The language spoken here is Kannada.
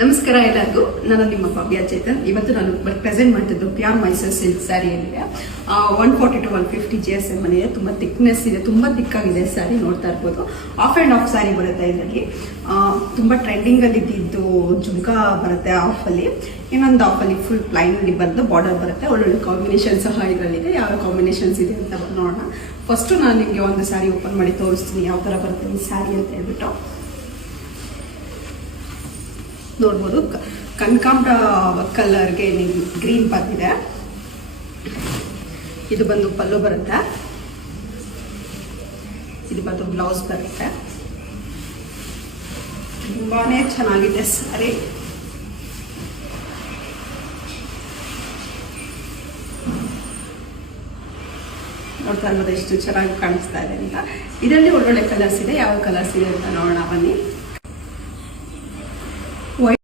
ನಮಸ್ಕಾರ ಎಲ್ಲರಿಗೂ. ನಾನು ನಿಮ್ಮ ಭವ್ಯ ಚೇತನ್. ಇವತ್ತು ನಾನು ಪ್ರೆಸೆಂಟ್ ಮಾಡ್ತಿದ್ದು ಪ್ಯೂರ್ ಮೈಸೂರು ಸಿಲ್ಕ್ ಸ್ಯಾರಿ ಏನಿದೆ 140 to 150 GSM ಇದೆ. ತುಂಬಾ ಥಿಕ್ನೆಸ್ ಇದೆ, ತುಂಬಾ ಥಿಕ್ಕಾಗಿದೆ ಸ್ಯಾರಿ. ನೋಡ್ತಾ ಇರ್ಬೋದು, ಆಫ್ ಅಂಡ್ ಆಫ್ ಸ್ಯಾರಿ ಬರುತ್ತೆ ಇದರಲ್ಲಿ. ತುಂಬಾ ಟ್ರೆಂಡಿಂಗ್ ಅಲ್ಲಿ ಇದ್ದಿದ್ದು ಜುಮ್ಕಾ ಬರುತ್ತೆ ಆಫ್ ಅಲ್ಲಿ. ಇನ್ನೊಂದು ಆಫ್ ಅಲ್ಲಿ ಫುಲ್ ಪ್ಲೈನ್ ಅಲ್ಲಿ ಬಂದು ಬಾರ್ಡರ್ ಬರುತ್ತೆ. ಒಳ್ಳೊಳ್ಳೆ ಕಾಂಬಿನೇಷನ್ ಸಹ ಇದರಲ್ಲಿದೆ. ಯಾವ ಕಾಂಬಿನೇಷನ್ಸ್ ಇದೆ ಅಂತ ನೋಡೋಣ. ಫಸ್ಟ್ ನಾನು ನಿಮಗೆ ಒಂದು ಸ್ಯಾರಿ ಓಪನ್ ಮಾಡಿ ತೋರಿಸ್ತೀನಿ ಯಾವ ತರ ಬರುತ್ತೆ ಈ ಸ್ಯಾರಿ ಅಂತ ಹೇಳ್ಬಿಟ್ಟು. ನೋಡ್ಬೋದು, ಕನಕಾಂಬರ ಕಲರ್ಗೆ ಗ್ರೀನ್ ಬಂದಿದೆ. ಇದು ಬಂದು ಪಲ್ಲು ಬರುತ್ತೆ, ಇದು ಬಂದು ಬ್ಲೌಸ್ ಬರುತ್ತೆ. ತುಂಬಾನೇ ಚೆನ್ನಾಗಿದೆ ಸ್ಯಾರಿ. ನೋಡ್ತಾ ಇರ್ಬೋದು ಎಷ್ಟು ಚೆನ್ನಾಗಿ ಕಾಣಿಸ್ತಾ ಇದೆ ಅಂತ. ಇದರಲ್ಲಿ ಒಳ್ಳೊಳ್ಳೆ ಕಲರ್ಸ್ ಇದೆ. ಯಾವ ಕಲರ್ಸ್ ಇದೆ ಅಂತ ನೋಡೋಣ ಬನ್ನಿ.